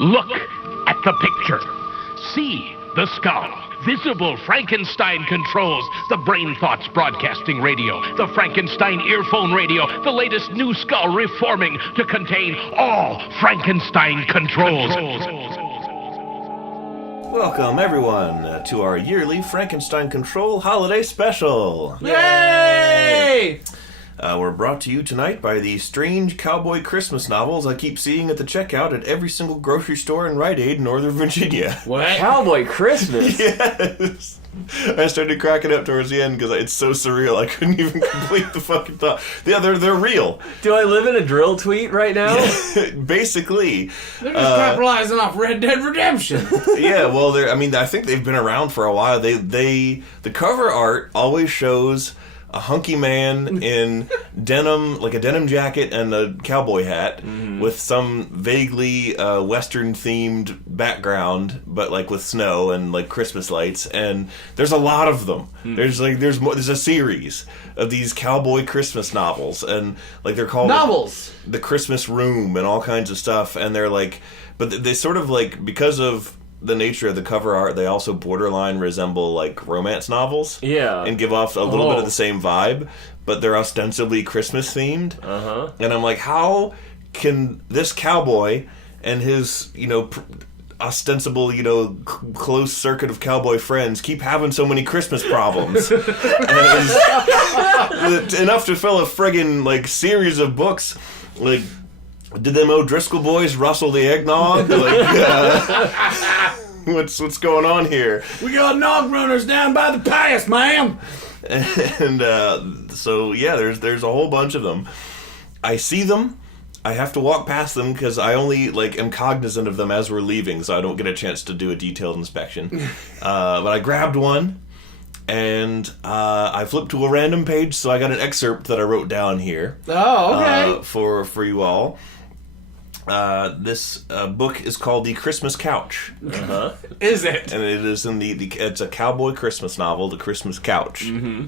Look at the picture. See the skull. Visible Frankenstein controls. The Brain Thoughts broadcasting radio. The Frankenstein earphone radio. The latest new skull reforming to contain all Frankenstein controls. Welcome, everyone, to our yearly Frankenstein Control Holiday Special. Yay! We're brought to you tonight by the strange cowboy Christmas novels I keep seeing at the checkout at every single grocery store in Rite Aid, Northern Virginia. What? Cowboy Christmas? Yes! I started cracking up towards the end because it's so surreal I couldn't even complete the fucking thought. Yeah, they're real. Do I live in a drill tweet right now? Basically. They're just capitalizing off Red Dead Redemption. Yeah, well, I think they've been around for a while. The cover art always shows a hunky man in denim, like a denim jacket and a cowboy hat, with some vaguely Western-themed background, but like with snow and like Christmas lights. And there's a lot of them. There's a series of these cowboy Christmas novels, and like they're called Novels. The Christmas Room and all kinds of stuff. And they're like, but they sort of like, because of the nature of the cover art, they also borderline resemble like romance novels. Yeah. And give off a little bit of the same vibe, but they're ostensibly Christmas themed. Uh-huh. And I'm like, how can this cowboy and his, ostensible, close circuit of cowboy friends keep having so many Christmas problems? And it's enough to fill a friggin' like series of books. Like, did them O'Driscoll boys rustle the eggnog? Like, what's going on here? We got nog runners down by the pass, ma'am. And so yeah, there's a whole bunch of them. I see them. I have to walk past them because I only am cognizant of them as we're leaving, so I don't get a chance to do a detailed inspection. But I grabbed one, and I flipped to a random page, so I got an excerpt that I wrote down here. Oh, okay. For you all. This book is called The Christmas Couch. Uh-huh. Is it? And it is in it's a cowboy Christmas novel, The Christmas Couch. Mm-hmm.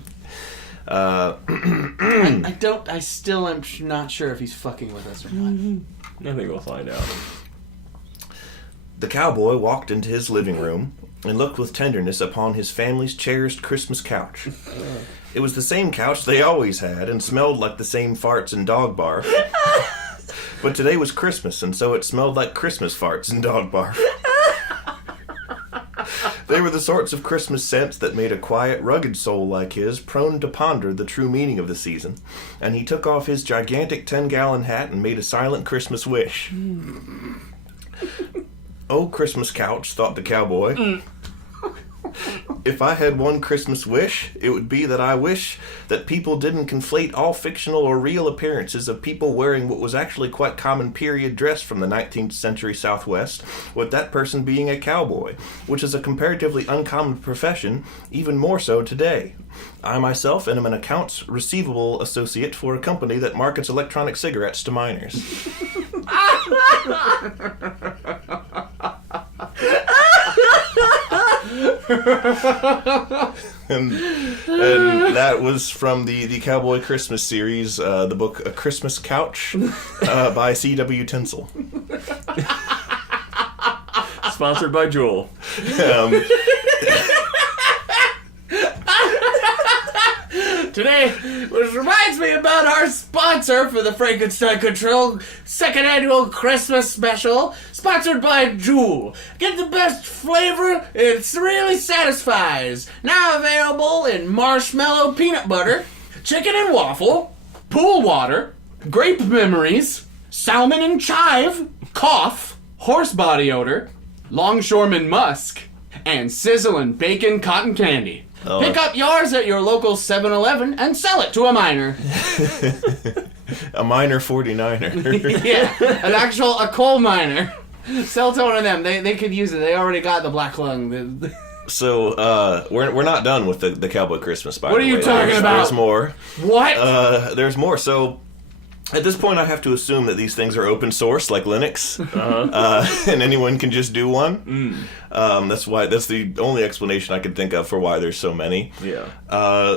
I still am not sure if he's fucking with us or not. I think we'll find out. The cowboy walked into his living room and looked with tenderness upon his family's cherished Christmas couch. It was the same couch they always had and smelled like the same farts and dog barf. But today was Christmas, and so it smelled like Christmas farts and dog barf. They were the sorts of Christmas scents that made a quiet, rugged soul like his prone to ponder the true meaning of the season, and he took off his gigantic 10-gallon hat and made a silent Christmas wish. Oh, Christmas couch, thought the cowboy. If I had one Christmas wish, it would be that I wish that people didn't conflate all fictional or real appearances of people wearing what was actually quite common period dress from the 19th century Southwest, with that person being a cowboy, which is a comparatively uncommon profession, even more so today. I myself am an accounts receivable associate for a company that markets electronic cigarettes to minors. and that was from the Cowboy Christmas series, the book A Christmas Couch by C.W. Tinsel. Sponsored by Jewel. Today, which reminds me about our sponsor for the Frankenstein Control second annual Christmas special, sponsored by Jewel. Get the best flavor, it really satisfies. Now available in marshmallow peanut butter, chicken and waffle, pool water, grape memories, salmon and chive, cough, horse body odor, longshoreman musk, and sizzling bacon cotton candy. Oh. Pick up yours at your local 7-Eleven and sell it to a minor. A minor 49er. Yeah, a coal miner. Sell to one of them. They could use it. They already got the black lung. So, we're not done with the Cowboy Christmas, by the way. What are you talking about? There's more. What? There's more. So, at this point, I have to assume that these things are open source, like Linux, and anyone can just do one. That's the only explanation I could think of for why there's so many. Yeah.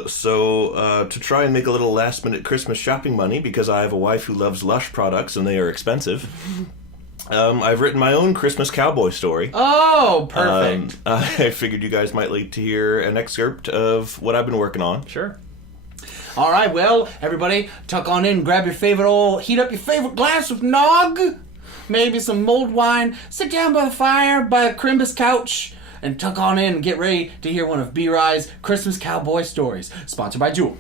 So to try and make a little last-minute Christmas shopping money, because I have a wife who loves Lush products and they are expensive, I've written my own Christmas cowboy story. Oh, perfect. I figured you guys might like to hear an excerpt of what I've been working on. Sure. All right, well, everybody, tuck on in, grab your favorite heat up your favorite glass of nog, maybe some mulled wine, sit down by the fire, by a Crimbus couch, and tuck on in and get ready to hear one of B-Rye's Christmas cowboy stories, sponsored by Jewel.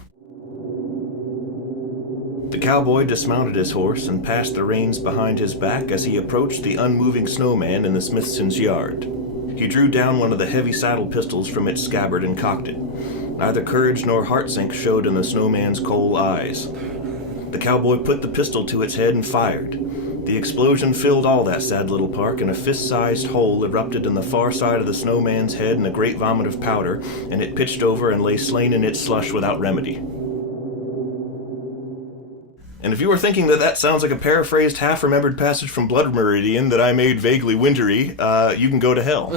The cowboy dismounted his horse and passed the reins behind his back as he approached the unmoving snowman in the smithson's yard. He drew down one of the heavy saddle pistols from its scabbard and cocked it. Neither courage nor heartsink showed in the snowman's coal eyes. The cowboy put the pistol to its head and fired. The explosion filled all that sad little park, and a fist-sized hole erupted in the far side of the snowman's head in a great vomit of powder, and it pitched over and lay slain in its slush without remedy. And if you were thinking that sounds like a paraphrased, half-remembered passage from Blood Meridian that I made vaguely wintry, you can go to hell.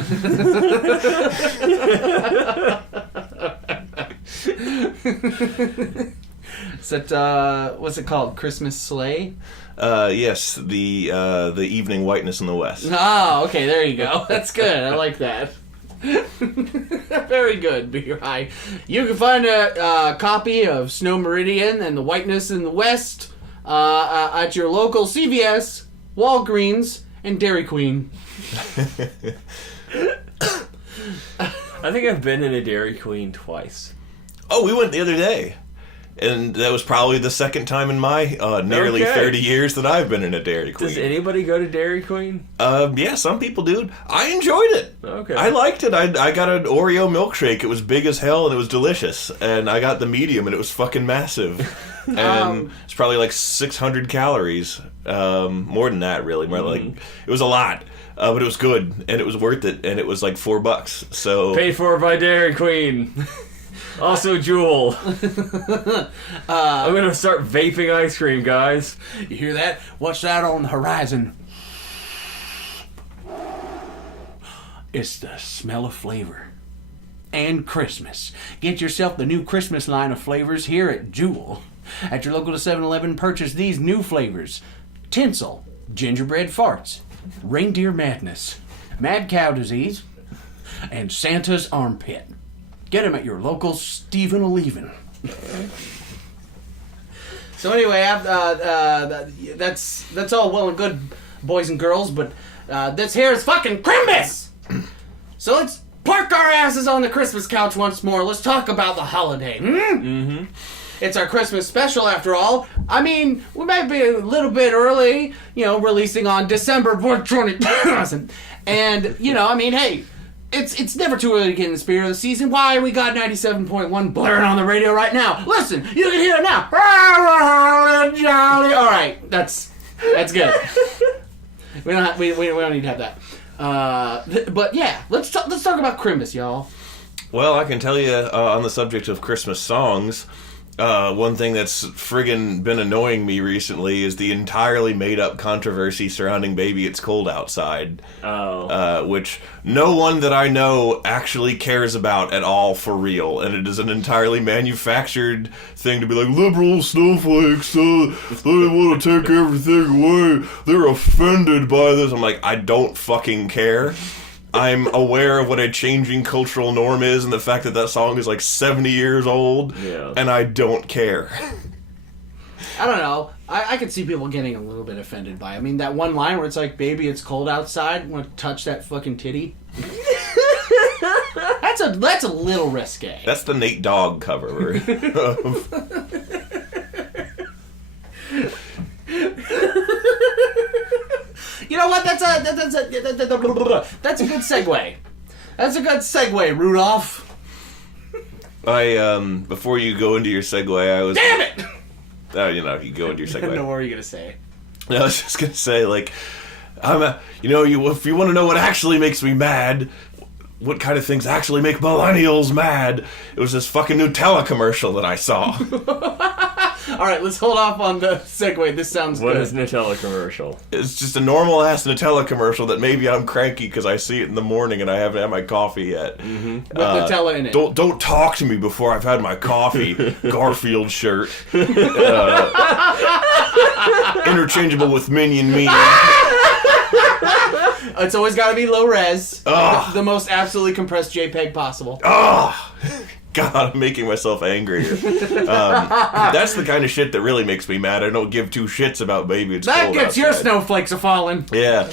Is that, what's it called? Christmas Sleigh? Yes, the evening whiteness in the west. Oh, okay, there you go. That's good. I like that. Very good, B-Rye. You can find a copy of Snow Meridian and the Whiteness in the West at your local CVS, Walgreens, and Dairy Queen. I think I've been in a Dairy Queen twice. Oh, we went the other day. And that was probably the second time in my nearly 30 years that I've been in a Dairy Queen. Does anybody go to Dairy Queen? Yeah, some people do. I enjoyed it. Okay. I liked it. I got an Oreo milkshake. It was big as hell and it was delicious. And I got the medium and it was fucking massive. And it's probably like 600 calories. More than that, really. More like it was a lot. But it was good and it was worth it. And it was like $4. So Paid for by Dairy Queen. Also, Jewel. I'm gonna start vaping ice cream, guys. You hear that? What's that on the horizon? It's the smell of flavor. And Christmas. Get yourself the new Christmas line of flavors here at Jewel. At your local 7-Eleven, purchase these new flavors. Tinsel, gingerbread farts, reindeer madness, mad cow disease, and Santa's armpit. Get them at your local Stephen O'Leven. So anyway, that's all well and good, boys and girls, but this here is fucking Crimbus! So let's park our asses on the Christmas couch once more. Let's talk about the holiday. Mm-hmm. It's our Christmas special, after all. I mean, we might be a little bit early, releasing on December 20,000. And, I mean, hey, it's never too early to get in the spirit of the season. Why? We got 97.1 blaring on the radio right now. Listen, you can hear it now. All right, that's good. we don't need to have that. But yeah, let's talk about Crimbus, y'all. Well, I can tell you on the subject of Christmas songs, one thing that's friggin' been annoying me recently is the entirely made-up controversy surrounding Baby It's Cold Outside. Which no one that I know actually cares about at all for real. And it is an entirely manufactured thing to be like, liberal snowflakes, they want to take everything away. They're offended by this. I'm like, I don't fucking care. I'm aware of what a changing cultural norm is and the fact that song is like 70 years old, and I don't care. I don't know. I could see people getting a little bit offended by it. I mean, that one line where it's like, baby, it's cold outside, want to touch that fucking titty? That's a little risque. That's the Nate Dogg cover. You know what? That's a good segue. That's a good segue, Rudolph. Before you go into your segue, I was... Damn it! You go into your segue. I don't know what were you gonna say. I was just gonna say, like, if you want to know what actually makes me mad, what kind of things actually make millennials mad, it was this fucking Nutella commercial that I saw. Alright, let's hold off on the segue. This sounds What good. is Nutella commercial? It's just a normal-ass Nutella commercial that maybe I'm cranky because I see it in the morning and I haven't had my coffee yet. Mm-hmm. With Nutella in it. Don't talk to me before I've had my coffee. Garfield shirt. Interchangeable with Minion Me. It's always got to be low res. Ugh. The most absolutely compressed JPEG possible. Oh, God, I'm making myself angrier. That's the kind of shit that really makes me mad. I don't give two shits about baby. It's That cold gets outside. your snowflakes a falling. Yeah.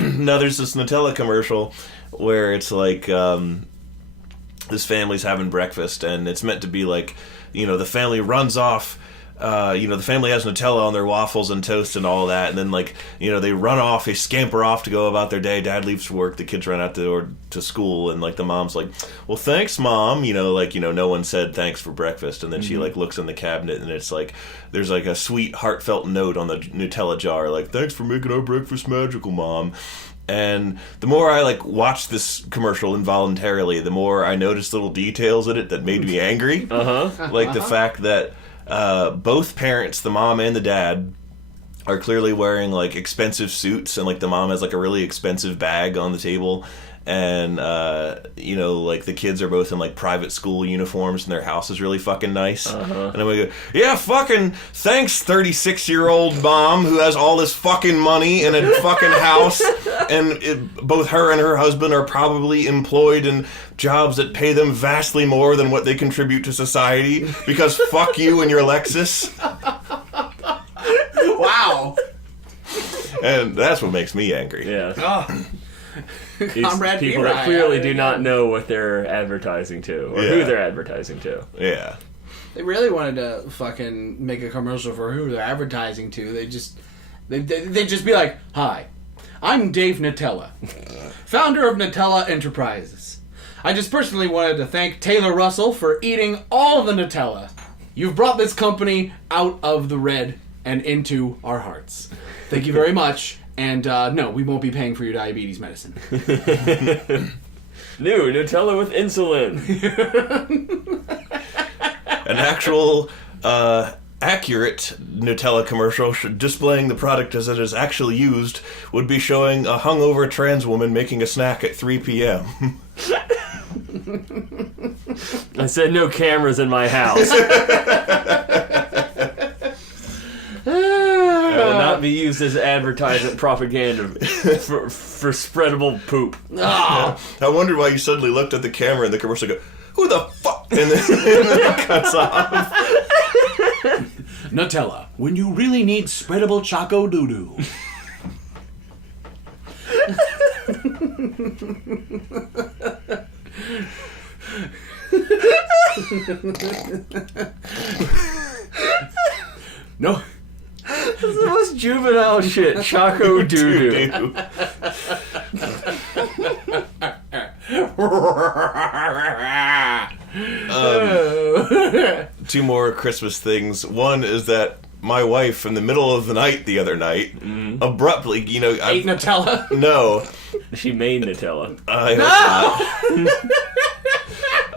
Now, there's this Nutella commercial where it's like this family's having breakfast, and it's meant to be like, the family runs off. The family has Nutella on their waffles and toast and all that, and then, they run off, they scamper off to go about their day. Dad leaves for work, the kids run out the door to school, and, the mom's like, well, thanks, Mom. No one said thanks for breakfast, and then she, looks in the cabinet, and it's there's, a sweet, heartfelt note on the Nutella jar, thanks for making our breakfast magical, Mom. And the more I, watched this commercial involuntarily, the more I noticed little details in it that made me angry. Like the fact that both parents, the mom and the dad, are clearly wearing expensive suits, and the mom has a really expensive bag on the table, and the kids are both in private school uniforms, and their house is really fucking nice. And I'm gonna go, yeah, fucking thanks, 36-year-old mom who has all this fucking money and a fucking house, and both her and her husband are probably employed in jobs that pay them vastly more than what they contribute to society, because fuck you and your Lexus. Wow. And that's what makes me angry. Yeah. Oh. These Comrade people Leroy. that clearly do not know what they're advertising to, or who they're advertising to. Yeah. They really wanted to fucking make a commercial for who they're advertising to. They'd just be like, "Hi, I'm Dave Nutella, founder of Nutella Enterprises. I just personally wanted to thank Taylor Russell for eating all the Nutella. You've brought this company out of the red and into our hearts. Thank you very much. And no, we won't be paying for your diabetes medicine." New Nutella with insulin. An actual, accurate Nutella commercial displaying the product as it is actually used would be showing a hungover trans woman making a snack at 3 p.m. I said no cameras in my house. That will not be used as advertisement propaganda for spreadable poop. Oh. I wondered why you suddenly looked at the camera in the commercial and go, who the fuck? And then it cuts off. Nutella, when you really need spreadable choco doo-doo. No. This is the most juvenile shit. Choco doo-doo. Two more Christmas things. One is that my wife, in the middle of the night the other night, abruptly, Ate Nutella? No. She made Nutella. I hope not.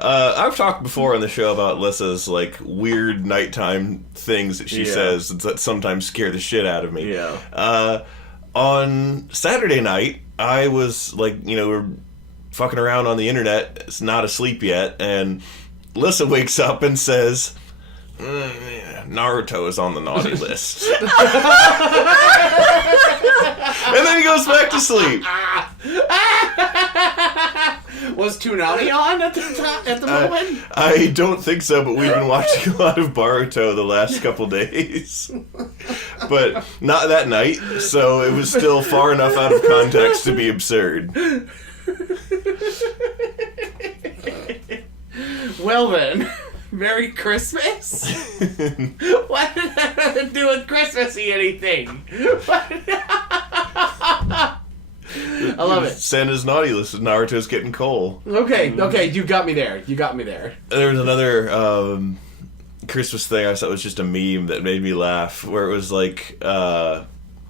I've talked before on the show about Lissa's weird nighttime things that she says that sometimes scare the shit out of me. Yeah. On Saturday night, I was we're fucking around on the internet. It's not asleep yet, and Lissa wakes up and says, Naruto is on the naughty list. And then he goes back to sleep. Was Toonami on at the moment? I don't think so, but we've been watching a lot of Boruto the last couple days. But not that night, so it was still far enough out of context to be absurd. Well then, Merry Christmas? What did that have to do with Christmassy anything? I love it. Santa's naughty list. Naruto's getting coal. Okay, you got me there. There was another Christmas thing I thought was just a meme that made me laugh, where it was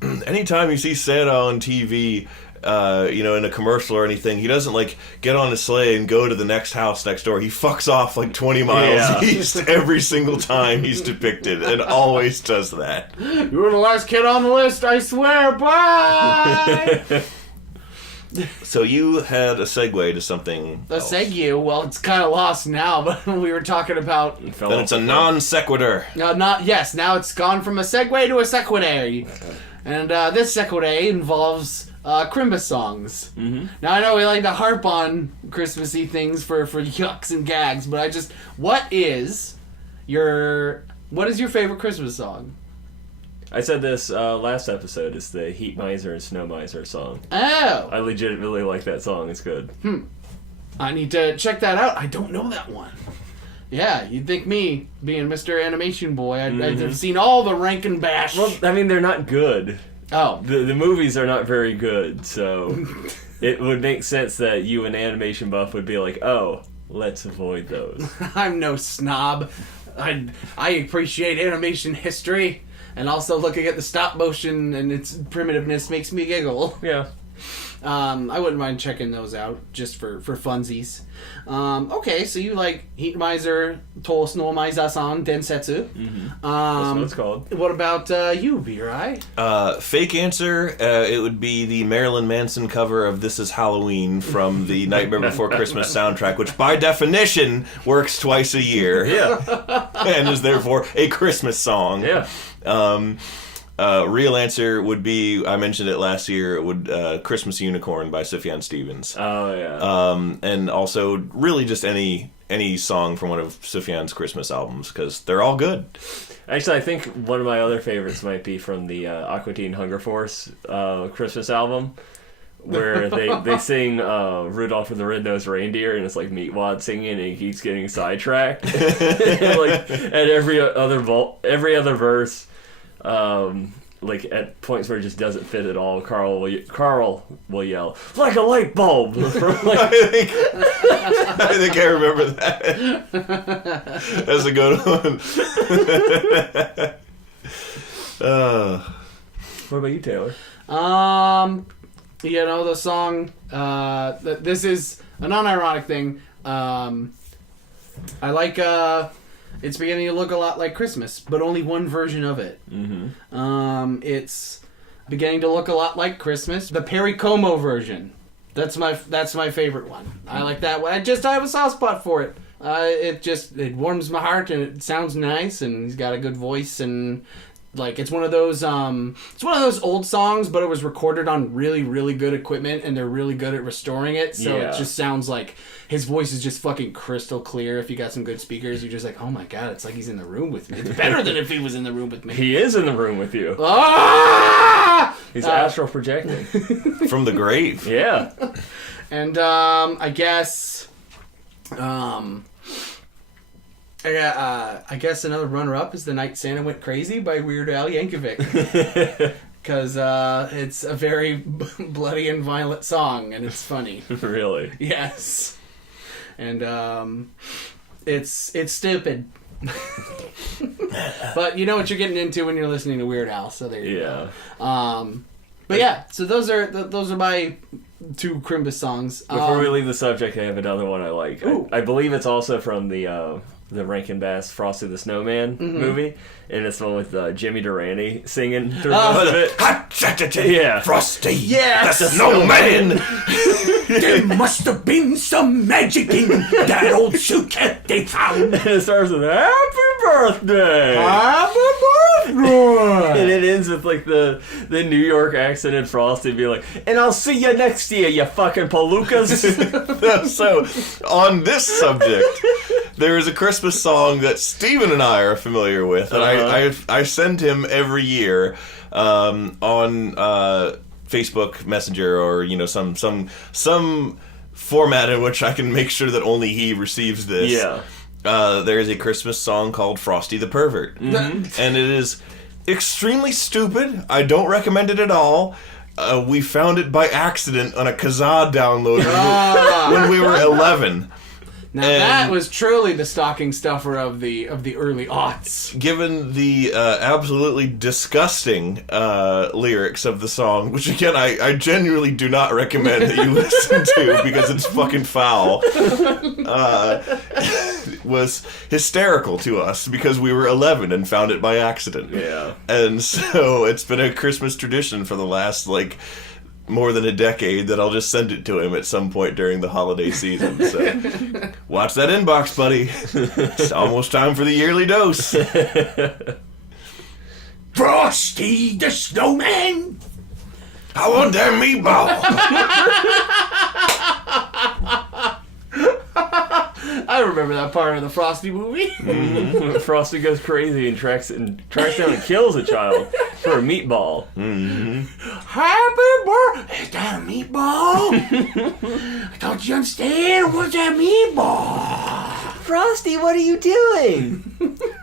anytime you see Santa on TV, in a commercial or anything, he doesn't get on his sleigh and go to the next house next door. He fucks off 20 miles east every single time he's depicted, and always does that. You were the last kid on the list, I swear. Bye. So you had a segue to something The else. segue, well, it's kind of lost now, but we were talking about... Then it's a non sequitur. now it's gone from a segue to a sequitur. And this sequitur involves Crimbus songs. Mm-hmm. Now, I know we like to harp on Christmassy things for yucks and gags, but what is your favorite Christmas song? I said this last episode. It's the Heat Miser and Snow Miser song. Oh! I legitimately like that song. It's good. I need to check that out. I don't know that one. Yeah, you'd think me, being Mr. Animation Boy, I'd have seen all the Rankin Bash. Well, I mean, they're not good. Oh. The movies are not very good, so it would make sense that you, an animation buff, would be like, oh, let's avoid those. I'm no snob. I appreciate animation history, and also looking at the stop motion and its primitiveness makes me giggle. Yeah. I wouldn't mind checking those out just for funsies. Okay, so you like Heat Miser, To Snow Miser-san, Densetsu. Mm-hmm. That's what it's called. What about you, B-Rai? Fake answer, it would be the Marilyn Manson cover of This Is Halloween from the Nightmare Before Christmas soundtrack, which by definition works twice a year. Yeah. And is therefore a Christmas song. Yeah. Real answer would be, I mentioned it last year, it would Christmas Unicorn by Sufjan Stevens. Oh, yeah. And also really just any song from one of Sufjan's Christmas albums, because they're all good. Actually, I think one of my other favorites might be from the Aqua Teen Hunger Force Christmas album, where they sing Rudolph and the Red-Nosed Reindeer, and it's like Meatwad singing, and he keeps getting sidetracked. And, like, at every other verse, like at points where it just doesn't fit at all, Carl will yell, like a light bulb. I think I remember that. That's a good one. What about you, Taylor? You know, the song, this is a non-ironic thing. I like, it's beginning to look a lot like Christmas, but only one version of it. Mm-hmm. It's beginning to look a lot like Christmas. The Perry Como version. That's my favorite one. I like that one. I have a soft spot for it. It warms my heart, and it sounds nice, and he's got a good voice, and like it's one of those old songs, but it was recorded on really, really good equipment, and they're really good at restoring it. So It just sounds like his voice is just fucking crystal clear. If you got some good speakers, you're just like, oh my god, it's like he's in the room with me. It's better than if he was in the room with me. He is in the room with you. Ah! He's astral projecting from the grave. Yeah. And I guess another runner-up is The Night Santa Went Crazy by Weird Al Yankovic. Because it's a very bloody and violent song, and it's funny. Really? Yes. And it's stupid. But you know what you're getting into when you're listening to Weird Al, so there you go. But yeah, so those are my two Crimbus songs. Before we leave the subject, I have another one I like. I believe it's also from the Rankin Bass Frosty the Snowman movie, and it's one with Jimmy Durante singing through most of it. Yeah. Frosty, yes, the snowman. There must have been some magic in that old suitcase they found. And it starts with Happy Birthday! Happy Birthday! And it ends with like the New York accent and Frosty being like, and I'll see you next year, you fucking palookas. So, on this subject, there is a Christmas song that Steven and I are familiar with, and I send him every year on Facebook Messenger, or some format in which I can make sure that only he receives this. Yeah. There is a Christmas song called Frosty the Pervert, and it is extremely stupid. I don't recommend it at all. We found it by accident on a Kazaa downloader when we were 11. Now that was truly the stocking stuffer of the early aughts. Given the absolutely disgusting lyrics of the song, which again I genuinely do not recommend that you listen to because it's fucking foul, was hysterical to us because we were 11 and found it by accident. Yeah. And so it's been a Christmas tradition for the last more than a decade that I'll just send it to him at some point during the holiday season. So watch that inbox, buddy. It's almost time for the yearly dose. Frosty the Snowman. I want that meatball. I remember that part of the Frosty movie. When Frosty goes crazy and tracks down and kills a child for a meatball. Happy birthday! Is that a meatball? Don't you understand? What's that meatball? Frosty, what are you doing?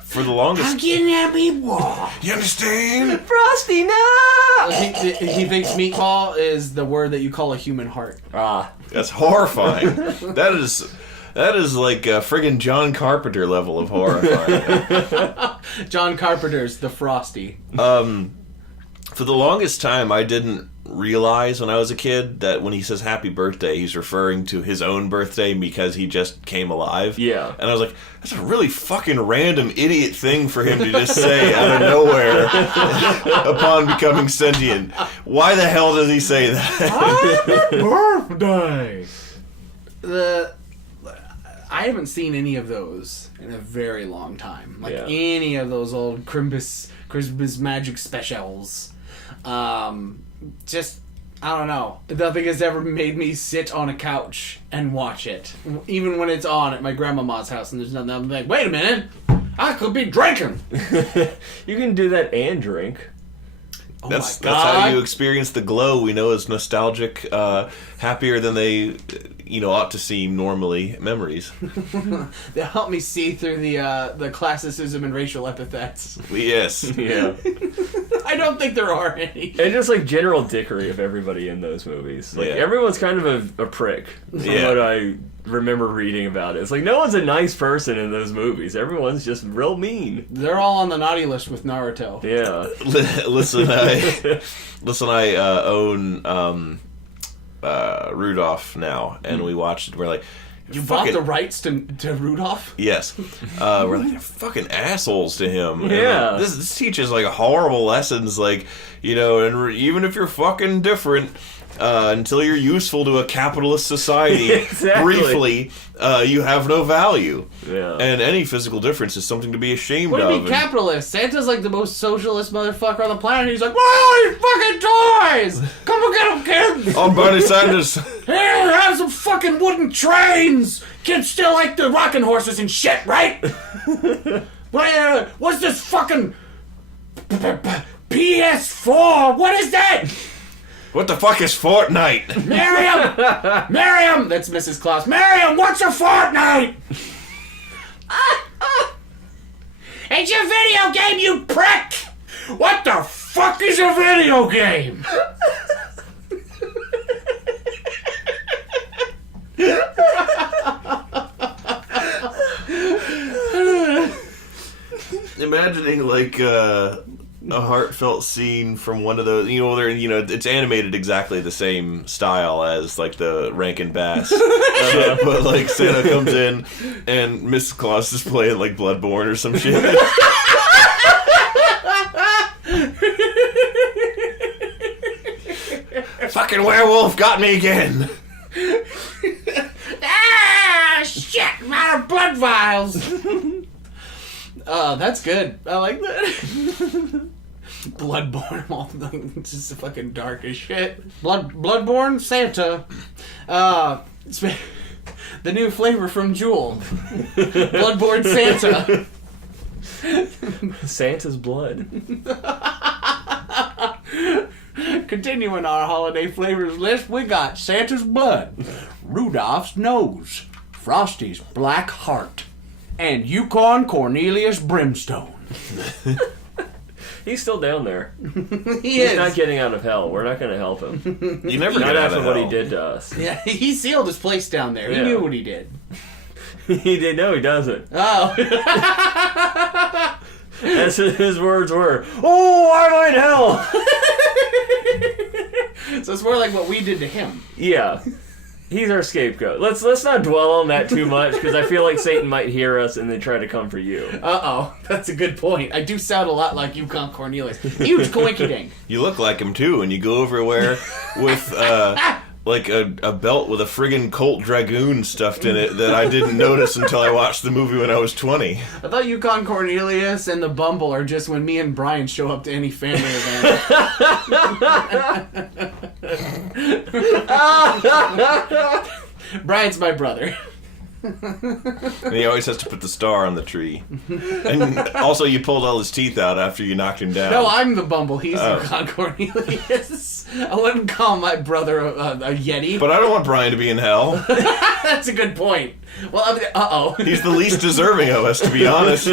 For the longest... I'm getting that meatball. You understand? Frosty, no! He thinks meatball is the word that you call a human heart. Ah. That's horrifying. That is like a friggin' John Carpenter level of horrifying. John Carpenter's The Frosty. For the longest time, I didn't realize when I was a kid that when he says happy birthday, he's referring to his own birthday because he just came alive. Yeah. And I was like, that's a really fucking random idiot thing for him to just say out of nowhere upon becoming sentient. Why the hell does he say that? Happy birthday! I haven't seen any of those in a very long time. Like any of those old Christmas magic specials. Just, I don't know. Nothing has ever made me sit on a couch and watch it. Even when it's on at my grandmama's house and there's nothing, I'm like, wait a minute, I could be drinking. You can do that and drink. Oh That's my God. how you experience the glow we know is nostalgic, happier than they, ought to seem normally memories. They help me see through the classicism and racial epithets. Yes. Yeah. I don't think there are any. And just like general dickery of everybody in those movies. Like everyone's kind of a prick from what I remember reading about it. It's like no one's a nice person in those movies. Everyone's just real mean. They're all on the naughty list with Naruto. Yeah. I own Rudolph now, and we watched it. We're like, You bought the rights to Rudolph? Yes. We're like, they're fucking assholes to him. Yeah. And this teaches like horrible lessons, like, and even if you're fucking different, until you're useful to a capitalist society, Exactly. briefly, you have no value. Yeah. And any physical difference is something to be ashamed What do of. you mean capitalist? Santa's like the most socialist motherfucker on the planet. He's like, whoa, these fucking toys! Come and get them, kids! Oh, Bernie Sanders. Here, have some fucking wooden trains! Kids still like the rocking horses and shit, right? What's this fucking PS4? What is that? What the fuck is Fortnite? Miriam! That's Mrs. Claus. Miriam, what's a Fortnite? It's a video game, you prick! What the fuck is a video game? Imagining like a heartfelt scene from one of those, it's animated exactly the same style as like the Rankin Bass shit, but like Santa comes in and Mrs. Claus is playing like Bloodborne or some shit. Fucking werewolf got me again. Ah, shit, I'm out of blood vials. Oh, that's good. I like that. Bloodborne, all it's just fucking dark as shit. Bloodborne Santa. The new flavor from Jewel. Bloodborne Santa. Santa's blood. Continuing our holiday flavors list, we got Santa's blood, Rudolph's nose, Frosty's black heart, and Yukon Cornelius Brimstone. He's still down there. He's not getting out of hell. We're not going to help him. You never Not get out after of what hell. he did to us. Yeah, he sealed his place down there. He Yeah. knew what he did. He did. No, he doesn't. Oh. As his words were, "Oh, I'm in hell." So it's more like what we did to him. Yeah. He's our scapegoat. Let's not dwell on that too much, because I feel like Satan might hear us and then try to come for you. Uh-oh. That's a good point. I do sound a lot like Yukon Cornelius. Huge coinkydink. You look like him, too, and you go everywhere with, like, a belt with a friggin' Colt Dragoon stuffed in it that I didn't notice until I watched the movie when I was 20. I thought Yukon Cornelius and the Bumble are just when me and Brian show up to any family event. Brian's my brother. And he always has to put the star on the tree. And also, you pulled all his teeth out after you knocked him down. No, I'm the Bumble. He's Yukon Cornelius. I wouldn't call my brother a Yeti. But I don't want Brian to be in hell. That's a good point. Well, I mean, uh-oh. He's the least deserving of us, to be honest.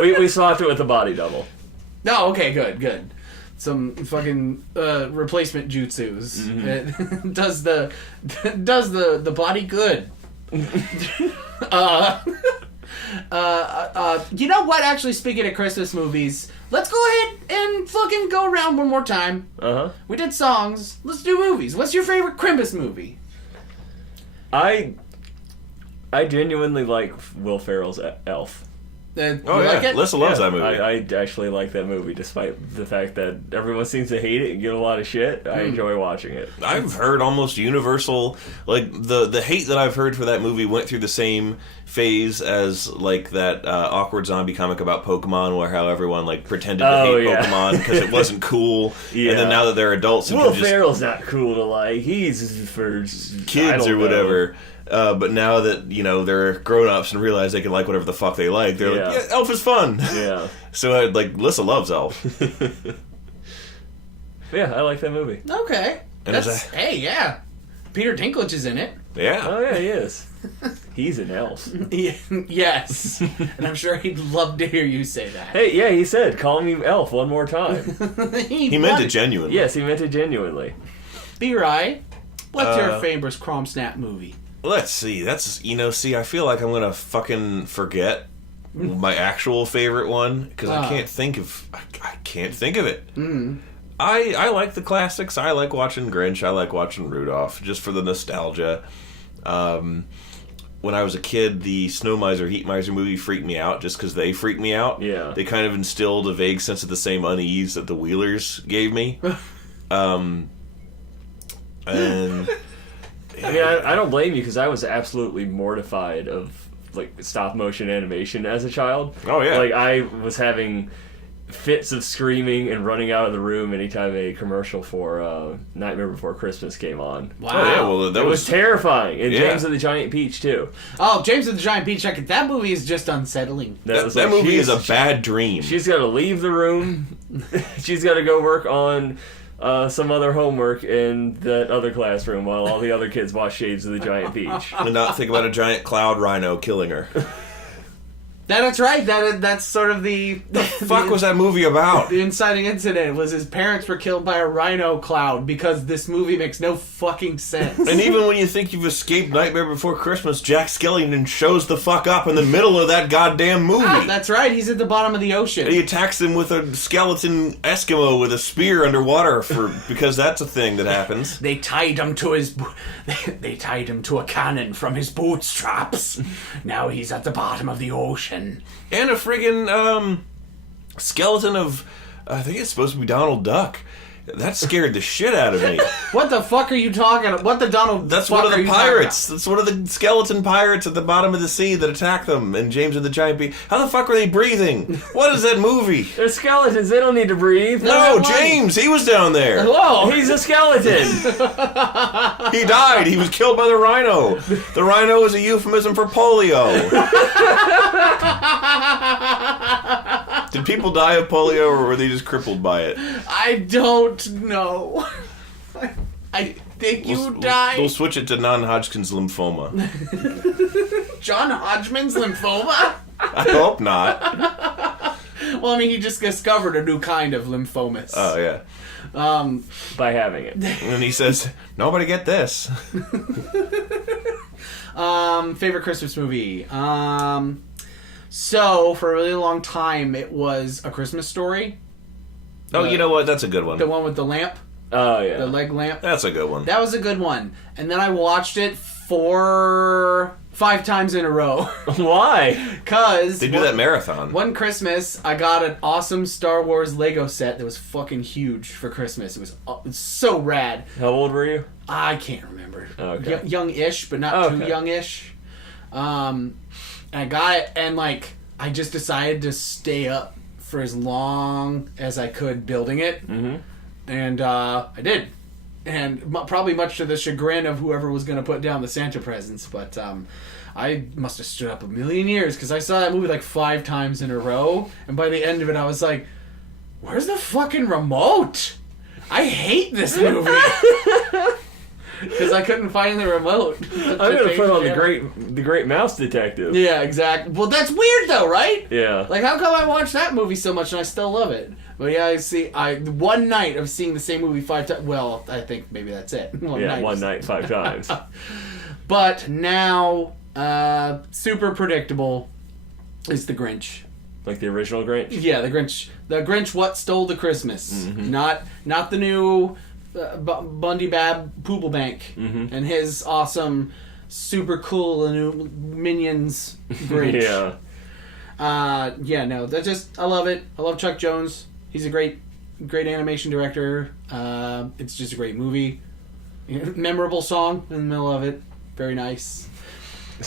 We swapped it with a body double. No, okay, good. Some fucking replacement jutsus. Mm-hmm. It does the body good. You know what? Actually, speaking of Christmas movies, let's go ahead and fucking go around one more time. We did songs. Let's do movies. What's your favorite Christmas movie? I genuinely like Will Ferrell's Elf. Like it? Lissa loves that movie. I actually like that movie, despite the fact that everyone seems to hate it and get a lot of shit. I enjoy watching it. I've heard almost universal, like, the hate that I've heard for that movie went through the same phase as, like, that awkward zombie comic about Pokemon, where how everyone, like, pretended to hate Pokemon because it wasn't cool. And then now that they're adults, Will Ferrell's not cool to like. He's for kids or whatever. But now that, you know, they're grown-ups and realize they can like whatever the fuck they like, they're like, yeah, Elf is fun. Yeah. So, Lissa loves Elf. Yeah, I like that movie. Okay. And hey, yeah. Peter Dinklage is in it. Yeah. Oh, yeah, he is. He's an elf. Yes. And I'm sure he'd love to hear you say that. Hey, yeah, he said, call me elf one more time. He meant it genuinely. Yes, he meant it genuinely. B-Rye, what's your favorite Crom Snap movie? Let's see. That's, I feel like I'm going to fucking forget my actual favorite one because I can't think of it. I like the classics. I like watching Grinch. I like watching Rudolph just for the nostalgia. When I was a kid, the Snow Miser, Heat Miser movie freaked me out just because they freaked me out. Yeah. They kind of instilled a vague sense of the same unease that the Wheelers gave me. And... I mean, I don't blame you because I was absolutely mortified of like stop motion animation as a child. Oh yeah, like I was having fits of screaming and running out of the room anytime a commercial for Nightmare Before Christmas came on. Wow, oh, yeah, well that was terrifying. And James and the Giant Peach too. Oh, James and the Giant Peach! That movie is just unsettling. That movie is a bad dream. She's got to leave the room. She's got to go work on some other homework in that other classroom while all the other kids watch Shades of the Giant Peach. And not think about a giant cloud rhino killing her. That's right. That's sort of the fuck was that movie about? The inciting incident was his parents were killed by a rhino cloud because this movie makes no fucking sense. And even when you think you've escaped Nightmare Before Christmas, Jack Skellington shows the fuck up in the middle of that goddamn movie. That's right. He's at the bottom of the ocean. And he attacks them with a skeleton Eskimo with a spear underwater because that's a thing that happens. They tied him to They tied him to a cannon from his bootstraps. Now he's at the bottom of the ocean. And a friggin' skeleton of, I think it's supposed to be Donald Duck. That scared the shit out of me. What the fuck are you talking about? What the Donald That's one of the pirates. That's one of the skeleton pirates at the bottom of the sea that attack them and James and the Giant Peach. How the fuck are they breathing? What is that movie? They're skeletons. They don't need to breathe. No, James! He was down there. Whoa! He's a skeleton. He died. He was killed by the rhino. The rhino is a euphemism for polio. Did people die of polio or were they just crippled by it? I don't know. I think you died. We'll switch it to non-Hodgkin's lymphoma. John Hodgman's lymphoma? I hope not. Well, I mean, he just discovered a new kind of lymphomas. Oh, yeah. By having it. And he says, nobody get this. Favorite Christmas movie? So, for a really long time, it was A Christmas Story. Oh, you know what? That's a good one. The one with the lamp. Oh, yeah. The leg lamp. That's a good one. That was a good one. And then I watched it 5 times in a row. Why? Because They do that marathon. one Christmas, I got an awesome Star Wars Lego set that was fucking huge for Christmas. It was so rad. How old were you? I can't remember. Okay. Young-ish, but not too Okay. young-ish. And I got it, and like I just decided to stay up for as long as I could building it, and I did. And probably much to the chagrin of whoever was going to put down the Santa presents, but I must have stood up a million years because I saw that movie like 5 times in a row, and by the end of it, I was like, "Where's the fucking remote? I hate this movie." Because I couldn't find the remote. I'm gonna put on the Great Mouse Detective. Yeah, exactly. Well, that's weird though, right? Yeah. Like, how come I watched that movie so much and I still love it? But yeah, one night of seeing the same movie 5 times. Well, I think maybe that's it. One night 5 times. But now, super predictable is the Grinch. Like the original Grinch. Yeah, the Grinch. The Grinch. What stole the Christmas? Not the new Bundy Bab Pooblebank and his awesome, super cool new Minions Grinch. Yeah. No, that's just, I love it. I love Chuck Jones. He's a great animation director. It's just a great movie. Memorable song in the middle of it. Very nice.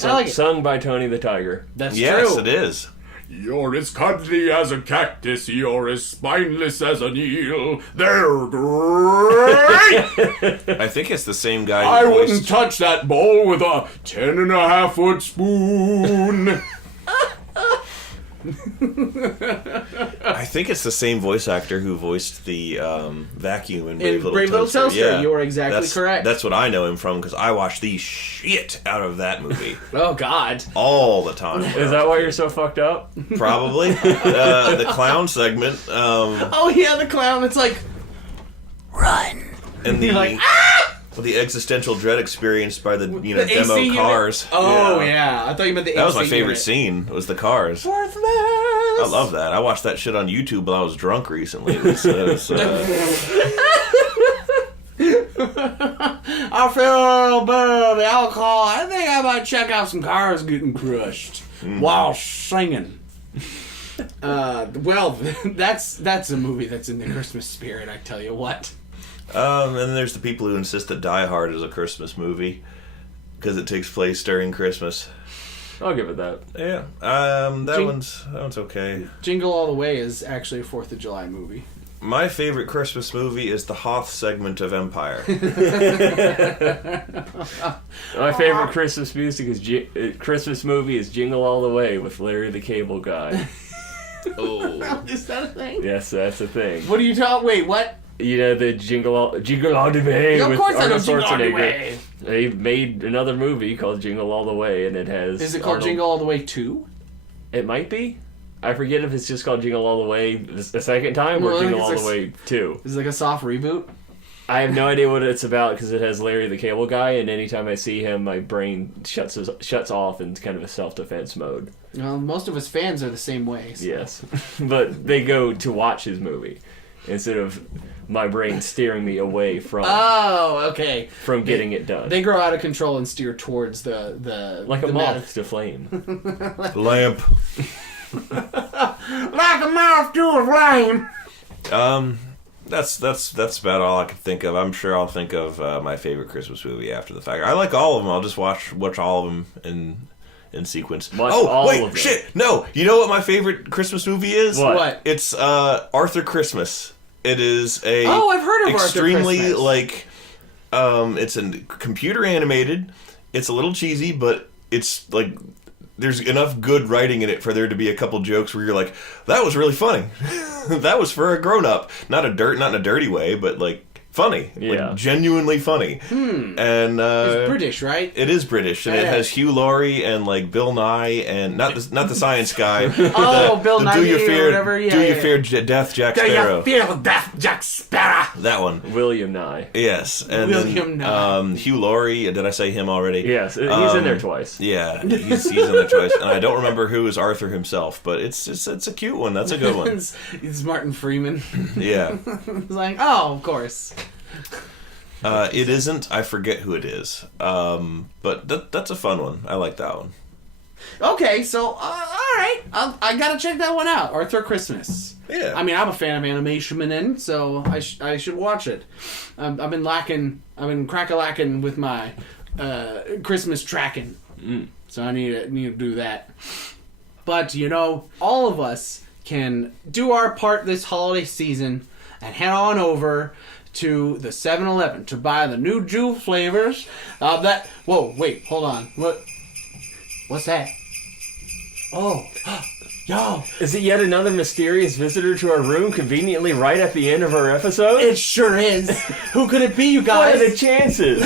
I like it. Sung by Tony the Tiger. That's Yes, true. it is. You're as cuddly as a cactus, you're as spineless as an eel. They're great! I think it's the same guy I who wouldn't voiced... touch that bowl with a 10.5-foot spoon. I think it's the same voice actor who voiced the vacuum in Brave Brave Little Toaster. Yeah. You are exactly correct. That's what I know him from, because I watched the shit out of that movie Oh, God. all the time. Is that why you're so fucked up? Probably. The clown segment. Oh, yeah, the clown. It's like, run. And the, You're like, the existential dread experienced by the The demo AC unit? cars. Oh, yeah. I thought you meant the AC That was my favorite unit. scene, was the cars. Worthless. I love that. I watched that shit on YouTube while I was drunk recently. It was, I feel bad. The alcohol. I think I might check out some cars getting crushed while singing. Well, that's a movie that's in the Christmas spirit. I tell you what. and then there's the people who insist that Die Hard is a Christmas movie because it takes place during Christmas. I'll give it that. Yeah, that one's okay. Jingle All the Way is actually a 4th of July movie. My favorite Christmas movie is the Hoth segment of Empire. My favorite Christmas music is Christmas movie is Jingle All the Way with Larry the Cable Guy. Oh, Is that a thing? Yes, that's a thing. What are you talking? Wait, what? You know the Jingle All the Way Of with course I know Arnold Jingle All the Schwarzenegger. Way. They made another movie called Jingle All the Way, and it has. Is it called Arnold... Jingle All the Way 2? It might be. I forget if it's just called Jingle All the Way the second time Well, I or think Jingle it's All the Way 2. Is it like a soft reboot? I have no idea what it's about because it has Larry the Cable Guy, and anytime I see him, my brain shuts off in kind of a self-defense mode. Well, most of us fans are the same way. So. Yes, but they go to watch his movie instead of my brain steering me away from Oh, okay. getting it done. They grow out of control and steer towards the like a the moth to flame. lamp. like a moth to a flame. That's about all I can think of. I'm sure I'll think of my favorite Christmas movie after the fact. I like all of them. I'll just watch all of them in sequence. Watch all wait, of them. shit! No, you know what my favorite Christmas movie is? What? It's Arthur Christmas. It is a Oh, I've heard of Arthur extremely Christmas. like it's a computer animated. It's a little cheesy, but it's like there's enough good writing in it for there to be a couple jokes where you're like, that was really funny. That was for a grown up, not in a dirty way, but like funny, Yeah. like genuinely funny. And It's British, right? it is British, and it Yeah. has Hugh Laurie and like Bill Nye and not the science guy. Oh, Bill Nye Do You or Fear whatever, yeah, Do You yeah. Fear Death, Jack Sparrow? feel death, Jack Sparrow? That one. William Nye. Yes, and William then Nye. Hugh Laurie. Did I say him already? Yes, he's in there twice. Yeah, he's in there twice, and I don't remember who is Arthur himself, but it's a cute one. That's a good one. It's Martin Freeman. Yeah. It's like, oh, of course. It isn't. I forget who it is. But that's a fun one. I like that one. Okay, so all right, I gotta check that one out. Arthur Christmas. Yeah. I mean, I'm a fan of animation, so I should watch it. I've been crack-a-lacking with my Christmas tracking, so I need to do that. But all of us can do our part this holiday season and head on over to the 7-Eleven to buy the new Jew flavors. Whoa, wait, hold on. What's that? Oh, yo. Is it yet another mysterious visitor to our room conveniently right at the end of our episode? It sure is. Who could it be, you What guys? are the chances?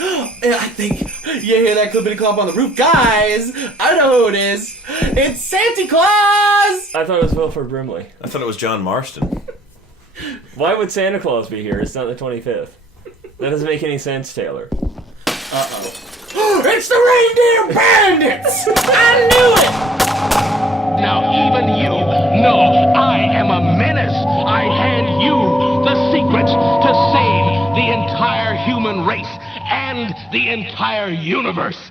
I think you hear that clippity clop on the roof. Guys, I know who it is. It's Santa Claus! I thought it was Wilford Brimley. I thought it was John Marston. Why would Santa Claus be here? It's not the 25th. That doesn't make any sense, Taylor. Uh-oh. It's the Reindeer Bandits! I knew it! Now even you know I am a menace. I hand you the secrets to save the entire human race and the entire universe.